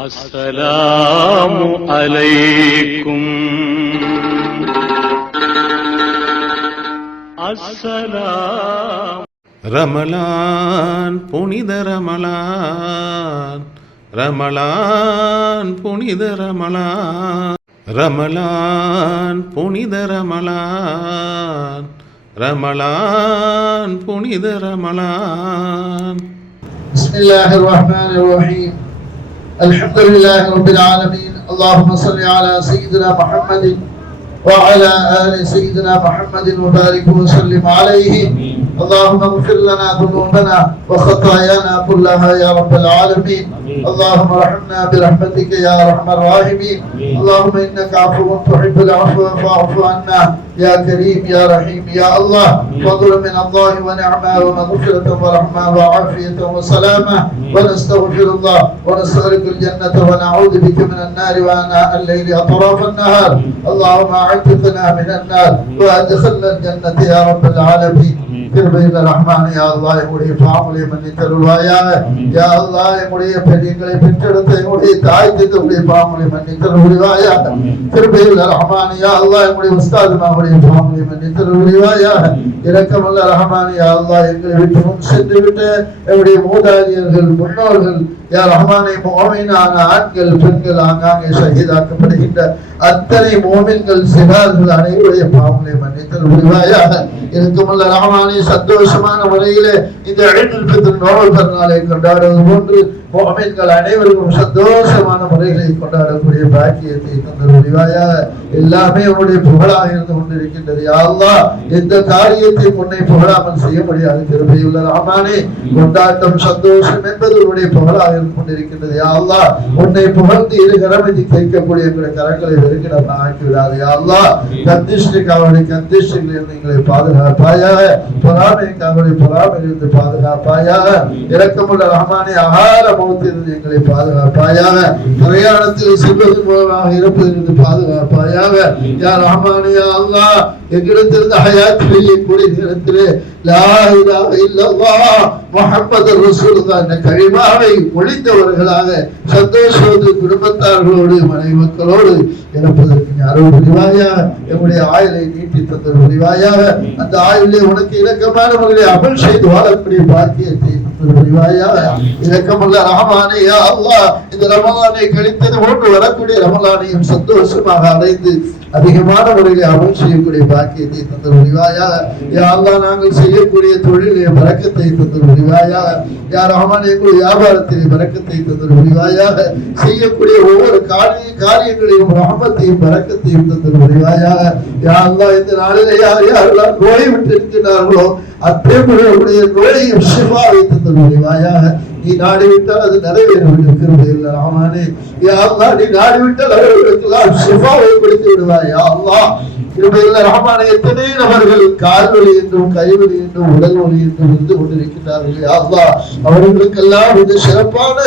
அஸ்ஸலாமு அலைக்கும். அஸ்ஸலாம். ரமலான் புனித ரமலான், ரமலான் புனித ரமலான், ரமலான் புனித ரமலான், ரமலான் புனித ரமலான். பிஸ்மில்லாஹிர் ரஹ்மானிர் ரஹீம். அல்ஹம்துலில்லாஹி ரப்பில் ஆலமீன். அல்லாஹும்ம ஸல்லி அலா சய்யிதினா முஹம்மதின் وعلى آل سيدنا محمد وبارك وسلم عليه. اللهم اغفر لنا ذنوبنا وخطايانا كلها يا رب العالمين. اللهم ارحمنا برحمتك يا ارحم الراحمين. اللهم انك عفو تحب العفو فاعف عنا يا كريم يا رحيم يا الله. فضل من الله ونعمة ومغفرة ورحمة وعافية وسلامة. ونستغفر الله ونستغرق الجنة ونعوذ بك من النار وآناء الليل أطراف النهار. اللهم أعتقنا من النار وأدخلنا الجنة يا رب العالمين. கிருபையுள்ள ரஹ்மானே யா அல்லாஹ், எங்களுடைய பாவங்களை மன்னித்தருள்வாயாக. யா அல்லாஹ், எங்களுடைய பெரியங்களை பெற்றெடுத்த எங்களுடைய தாய் தந்தையுடைய பாவங்களை மன்னித்தருள்வாயாக. கிருபையுள்ள ரஹ்மானே யா அல்லாஹ், எங்களுடைய உஸ்தாதுமாவுடைய பாவங்களை மன்னித்தருள்வாயாக. இரக்கமுள்ள ரஹ்மானே யா அல்லாஹ், எங்களை விட்டு முன் சென்று விட்ட எங்களுடைய மூதாதையர்கள் முன்னோர்கள் யா ரஹ்மானே, முஃமினான ஆண்கள் பெண்கள் ஆங்காங்கே ஷஹீதாக்கப்படுகின்ற அத்தனை முஃமின்கள் சிறார்கள் அனைவருடைய பாவங்களை மன்னித்தருள்வாயாக. இரக்கமுள்ள ரஹ்மானே, சந்தோஷமான முறையிலே இந்த ஈதுல் ஃபித்ர் நோன்பு பெருநாளை கொண்டாடுவது போன்று முஃமின்கள் அனைவருக்கும் சந்தோஷமான முறைகளை கொண்டாடக்கூடிய பாக்கியத்தை தந்தருள்வாயாக. எல்லாமே உன்னுடைய புகழாக இருந்து கொண்டிருக்கின்றது யா அல்லாஹ். எந்த காரியத்தையும் உன்னை புகழாமல் செய்ய முடியாது. கிருபையுள்ள ரஹ்மானே, கொண்டாட்டம் சந்தோஷம் என்பது உன்னுடைய புகழாக இருந்து கொண்டிருக்கின்றது யா அல்லாஹ். உன்னை புகழ்ந்து இரு கரமதி கேட்கக்கூடிய எங்களுடைய கரங்களை வெறுக்கிடம் ஆக்கி விடாது யா அல்லாஹ். கந்திஷ்டிக்காவுடைய கந்திஷ்டிகளில் எங்களை பாதுகாப்பாயாக. பொறாமைக்காவுடைய பொறாமையிலிருந்து பாதுகாப்பாயாக. இரக்கமுள்ள ரஹ்மானே, அகால மௌத்திலிருந்து எங்களை பாதுகாப்பாயாக. பிரயாணத்தில் செல்வதன் மூலமாக இருப்பதிலிருந்து பாதுகாப்பாயாக. யா ரஹ்மானே யா அல்லாஹ், எங்களிடத்திலிருந்து ஹயாத்திலேயே கூடிய நேரத்திலே லா இலாஹ இல்லல்லாஹ் முஹம்மதுர் ரசூலுல்லாஹ் என்ற கலிமாவை ஒழித்தவர்களாக சந்தோஷத்தோடு குடும்பத்தார்களோடு மனைவி மக்களோடு இறப்பதற்கு அருள் புரிவாயாக. எங்களுடைய ஆயுளை நீட்டி தந்தல் புரிவாயாக. அந்த ஆயுளை உனக்கு இலக்கமான முறையை அமல் செய்து வாழக்கூடிய பாக்கியத்தை தந்தல் புரிவாயாக. இலக்கமுள்ள ரஹ்மானே யா அல்லாஹ், இந்த ரமலானை கழித்தது போன்று வரக்கூடிய ரமலானையும் சந்தோஷமாக அடைந்து அதிகமான முறையிலே அமல் செய்யக்கூடிய பாக்கியத்தை தந்தல் புரிவாயாக. யா அல்லாஹ், நாங்கள் செய்யக்கூடிய தொழிலே பரக்கத்தை தந்தல் புரிவாயாக. யா ரஹ்மானே, எங்களுடைய வியாபாரத்திலே பரக்கத்தை தந்தல் புரிவாயாக. செய்யக்கூடிய ஒவ்வொரு காரியங்களையும் ரஹ்மத்தையும் பரக்கத்தையும் தந்தல் புரிவாயாக. யா அல்லாஹ், இந்த நாளிலே யார் யாரெல்லாம் நோய் விட்டு இருக்கிறார்களோ அத்தகைய நோயையும் ஷிஃபாவை தந்தல் புரிவாயாக. நீ நாடிவிட்டால் அது நிறைவேறிவிடும். கிருபையுள்ள ரஹ்மானே யா அல்லாஹ், நீ நாடிவிட்டால் அவர்களுக்கெல்லாம் ஷிஃபாவை கொடுத்து விடுவாய் யா அல்லாஹ். கிருபையுள்ள ரஹ்மானே, எத்தனை நபர்கள் கால்வலி என்றும் கைவலி என்றும் உடல் வலி என்றும் இருந்து கொண்டிருக்கிறார்கள் யா அல்லாஹ். அவர்களுக்கெல்லாம் இந்த சிறப்பான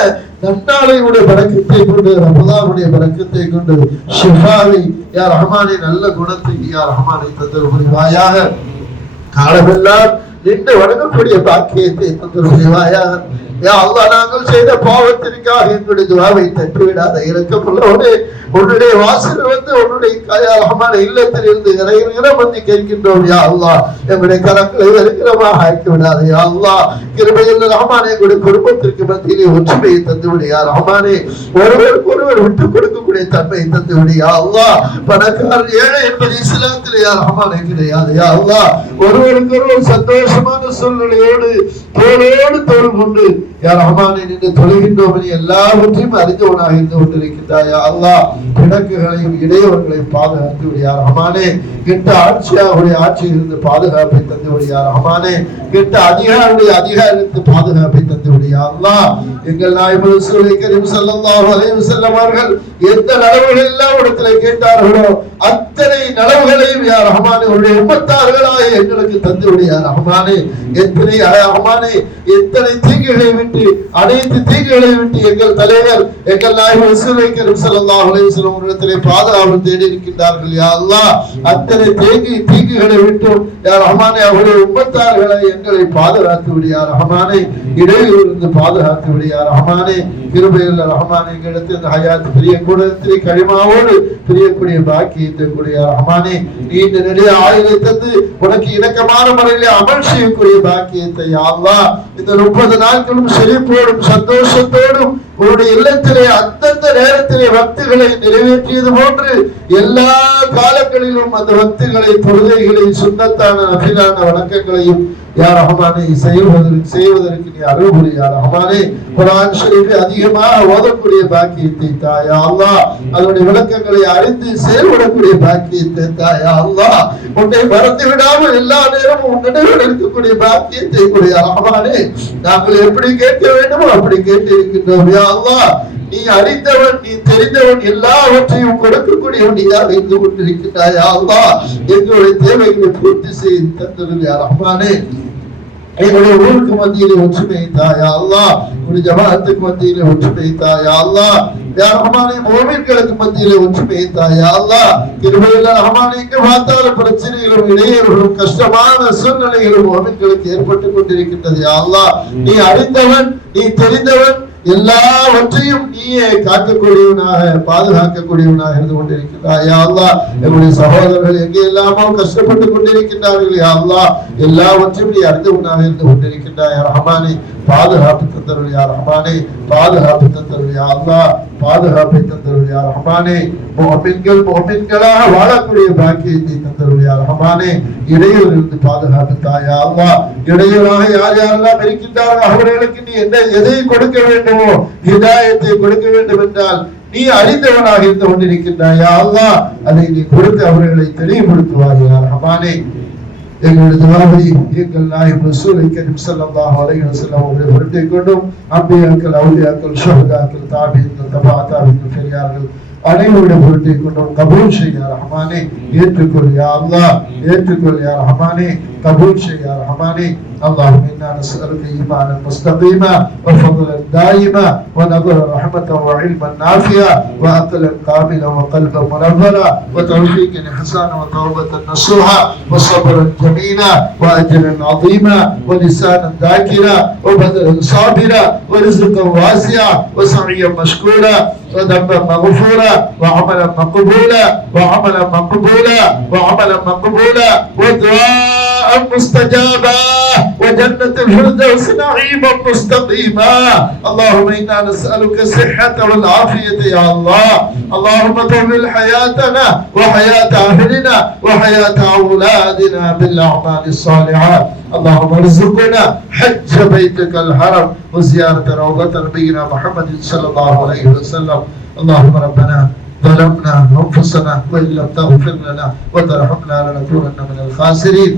நன்னாளையுடைய பரக்கத்தை கொண்டு, ரமலானுடைய பரக்கத்தை கொண்டு ஷிஃபாவை யா ரஹ்மானே, நல்ல குணத்தை யா ரஹ்மானே தந்தல் புரிவாயாக. காலமெல்லாம் நின்று வணங்கக்கூடிய பாக்கியத்தை தந்தல் புரிவாயாக. யா அல்லாஹ், நாங்கள் செய்த பாவத்திற்காக எங்களுடைய துஆவை தட்டிவிடாத இரக்கமுள்ளவனே, உன்னுடைய வாசல் வந்து உன்னுடைய ரஹ்மான இல்லத்தில் இருந்து இறையிறம் வந்து கேட்கின்றோம் யா அல்லாஹ். எங்களுடைய கரங்களை வெறுக்கிறமாக ஆக்கி விடாது யா அல்லாஹ். கிருபையுள்ள ரஹ்மானே, எங்களுடைய குடும்பத்திற்கு மத்தியிலே ஒற்றுமையை தந்துவிடு யா ரஹ்மானே. ஒருவருக்கு ஒருவர் விட்டுக் கொடுக்கக்கூடிய தன்மையை தந்துவிடு யா அல்லாஹ். பணக்காரர் ஏழை என்பது இஸ்லாத்தில் யா ரஹ்மானே கிடையாது யா அல்லாஹ். ஒருவருக்கு ஒருவர் சந்தோஷமான சூழ்நிலையோடு தோளோடு தோள் கொண்டு யா ரஹ்மானே நின்று தொழுகின்றோம். நீ எல்லாவற்றையும் அறிந்தவனாக இருந்து கொண்டிருக்கின்றாய் யா அல்லாஹ். பிணக்குகளையும் இடையவர்களையும் பாதுகாத்து விடு யா ரஹ்மானே. கெட்ட ஆட்சியாவுடைய ஆட்சியிலிருந்து பாதுகாப்பை தந்து விடு யா ரஹ்மானே. கெட்ட அதிகாரியுடைய அதிகாரத்தை பாதுகாப்பை தந்து விடு யா அல்லாஹ். எங்கள் நாயகம் ரசூலுல்லாஹி கரீம் ஸல்லல்லாஹு அலைஹி வஸல்லம் அவர்கள் எந்த நலவுகள் எல்லாம் இடத்திலே கேட்டார்களோ அத்தனை நலவுகளையும் யா ரஹ்மானே உன்னுடைய உம்மத்தார்களாக எங்களுக்கு தந்துவிடு யா ரஹ்மானே. எத்தனை ரஹ்மானே எத்தனை தீங்குகளை விட்டு, அனைத்து தீங்குகளை விட்டு எங்கள் தலைவர் எங்கள் நாயகம் ரசூலுல்லாஹி ஸல்லல்லாஹு அலைஹி வஸல்லம் அவர்களிடத்திலே பாதுகாப்பு தேடி இருக்கின்றார்கள் யா அல்லாஹ். அத்தனை தீங்குகளை விட்டு யா ரஹ்மானே அவருடைய உம்மத்தார்களை எங்களை பாதுகாத்து விடு யா ரஹ்மானே. இடையூறிலிருந்து பாதுகாத்து விடு யா ரஹ்மானே. கிருபையுள்ள ரஹ்மானே எங்களுக்கு இந்த ஹயாத் பிரிய கூடத்திலே கலிமாவோடு பிரியக்கூடிய பாக்கியத்தை கூடிய ரஹ்மானே. நீண்ட நெடிய ஆயுளை தந்து உனக்கு இணக்கமான முறையிலே அமல் செய்யக்கூடிய பாக்கியத்தை யா அல்லாஹ் இந்த 30 நாட்களும் செழிப்போடும் சந்தோஷத்தோடும் உன்னுடைய இல்லத்திலே அந்தந்த நேரத்திலே பக்திகளை நிறைவேற்றியது போன்று எல்லா காலங்களிலும் அந்த பக்திகளை, தொழுகைகளை, சுன்னத்தான நஃபிலான வணக்கங்களையும் யா ரஹ்மானே செய்வதற்கு நீ அருள் புரி யா ரஹ்மானே. குர்ஆன் ஷரீஃபை அதிகமாக ஓதக்கூடிய பாக்கியத்தை தா யா அல்லாஹ். அதனுடைய விளக்கங்களை அறிந்து செயல்படக்கூடிய பாக்கியத்தை தா யா அல்லாஹ். உன்னை மறந்து விடாமல் எல்லா நேரமும் உன்னிடம் இருக்கக்கூடிய பாக்கியத்தை கொடு யா ரஹ்மானே. நாங்கள் எப்படி கேட்க வேண்டுமோ அப்படி கேட்டு இருக்கின்றோம் யா அல்லாஹ். நீ அறிந்தவன், நீ தெரிந்தவன், எல்லாவற்றையும் கொடுக்கக்கூடியவன் நீயாக இருந்து கொண்டிருக்கிறாய் யா அல்லாஹ். எங்களுடைய தேவைகளை பூர்த்தி செய்து தந்தது யா ரஹ்மானே. எங்களுடைய ஊருக்கு மத்தியிலே ஒற்றுமை தா யா அல்லாஹ். உன்னுடைய ஜமாஅத்துக்கு மத்தியிலே ஒற்றுமை தா யா அல்லாஹ். யா ரஹ்மானே முஃமின்களுக்கு மத்தியிலே ஒற்றுமை தா யா அல்லாஹ். கிருபையுள்ள ரஹ்மானே எங்க பார்த்தாலும் பிரச்சனைகளும் இடையூறுகளும் கஷ்டமான சூழ்நிலைகளும் முஃமின்களுக்கு ஏற்பட்டுக் கொண்டிருக்கின்றது யா அல்லாஹ். நீ அறிந்தவன், நீ தெரிந்தவன், எல்லாவற்றையும் நீயே காக்கக்கூடியவனாக பாதுகாக்கக்கூடியவனாக இருந்து கொண்டிருக்கிறாய் யா அல்லாஹ். எங்களுடைய சகோதரர்கள் எங்கே எல்லாமோ கஷ்டப்பட்டு கொண்டிருக்கின்றார்கள் யா அல்லாஹ். எல்லாவற்றையும் நீ அறிந்தவனாக இருந்து கொண்டிருக்கின்றாய் யா ரஹ்மானே. பாதுகாப்பு தந்தருள் யா ரஹ்மானே. பாதுகாப்பு தந்தருள் யா அல்லாஹ். பாதுகாப்பை தந்தருள் யா ரஹ்மானே. முஃமின்களாக வாழக்கூடிய பாக்கியத்தை தந்தருள் யா ரஹ்மானே. இடையூறிலிருந்து பாதுகாப்பு தா யா அல்லாஹ். இடையூறாக யார் யாரெல்லாம் இருக்கின்றார்கள் அவர்களுக்கு நீ எதை கொடுக்க வேண்டுமோ, ஹிதாயத்தை கொடுக்க வேண்டும் என்றால் நீ அறிந்தவனாக இருந்து கொண்டிருக்கின்றாய் யா அல்லாஹ். அதை நீ கொடுத்து அவர்களை தெளிவுபடுத்துவாய் யா ரஹ்மானே. எங்களுடைய துஆவை எங்கள் நாயகம் ரசூலுல்லாஹி ஸல்லல்லாஹு அலைஹி வஸல்லம் அவருடைய பொருட்டை கொண்டும் அன்பியாக்கள், அவுலியாக்கள், ஷுஹதாக்கள், தாபீன்கள், தபா தாபீன்கள், பெரியார்கள் அனைவருடைய பொருட்டை கொண்டும் கபூல் செய் யா ரஹ்மானே. ஏற்றுக்கொள் யா அல்லாஹ். ஏற்றுக்கொள் யா ரஹ்மானே. قبول شيء يا رحماني. اللهم إنا نسألك إيمانا مستقيما وفضلا دائما ونظرا رحمة وعلما نافعا وعقلا كاملا وقلبا منورا وتوفيقا حسنا وتوبة نصوحا وصبرا جميلا وأجرا عظيما ولسانا ذاكرا وبدنا صابرا ورزقا واسعا وسعيا مشكورا وذنبا مغفورا وعملا مقبولا وعملا مقبولا وعملا مقبولا ودعاء مستجابا وجنة الفردوس نعيما مستقيما. اللهم إنا نسألك الصحة والعافية يا الله. اللهم طول حياتنا وحياة أهلنا وحياة أولادنا بالأعمال الصالحات. اللهم ارزقنا حج بيتك الحرم وزيارة روضة نبينا محمد صلى الله عليه وسلم. اللهم ربنا ظلمنا أنفسنا وإن لم تغفر لنا وترحمنا لنكونن من الخاسرين.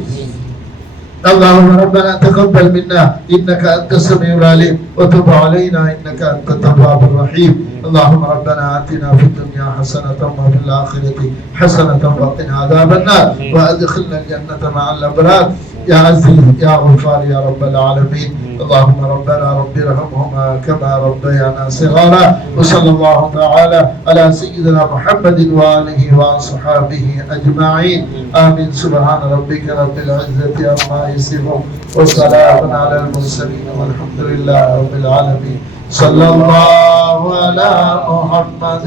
اللهم ربنا تقبل منا إنك أنت السميع العليم وتب علينا إنك أنت التواب الرحيم. اللهم ربنا آتنا في الدنيا حسنة وفي الآخرة حسنة وقنا عذاب النار وأدخلنا الجنة مع الأبرار يا عزيز يا غفار يا رب العالمين. اللهم ربنا رب ارحمهما كما ربيانا صغارا. وصلى الله تعالى على سيدنا محمد وآله وصحبه أجمعين. آمين. سبحان ربك رب العزة عما يصفون وسلام على المرسلين والحمد لله رب العالمين. صلى الله على محمد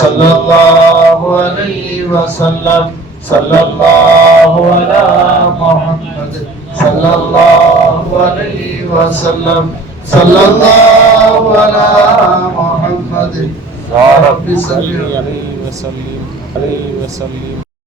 صلى الله عليه وسلم. صلى الله على محمد صلى الله عليه وسلم. صلى الله على محمد يا رب صل عليه وسلم.